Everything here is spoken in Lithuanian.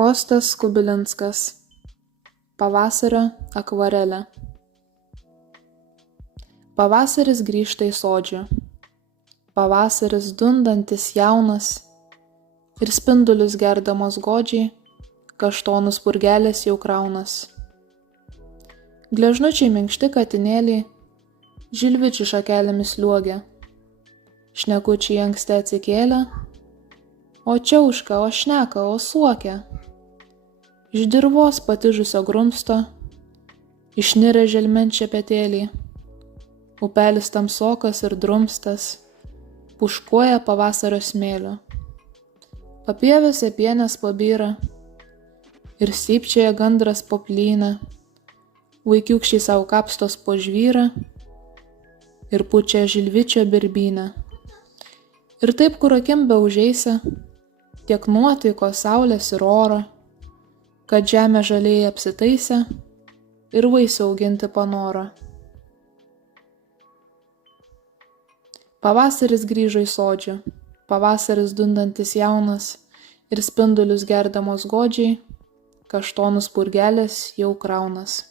Kostas Kubilinskas. Pavasario akvarelė. Pavasaris grįžta į sodžių. Pavasaris dundantis jaunas ir spindulius gerdamas godžiai, kaštonų spurgelės jau kraunas. Gležnučiai minkšti katinėliai, žilvičių šakelėmis liuogia. Šnekučiai anksti atsikėlė, o čiauška, o šneka, o suokia. Iš dirvos patižusio grumsto, išnirę želmenčia petėliai. Upelis tamsokas ir drumstas, puškuoja pavasario smėliu. Papievėse pienės pabyra ir sypčioja gandras po plyną, vaikiukščiai savo kapstos po žvyrą ir pučia žilvičio birbynę. Ir taip, kur akim beužeisi, tiek nuotaikos, saulės ir oro, kad žemė žaliai apsitaisė ir vaisių auginti panoro. Pavasaris grįžo į sodžių, pavasaris dundantis jaunas ir spindulius gerdamos godžiai, kaštonų spurgelės jau kraunas.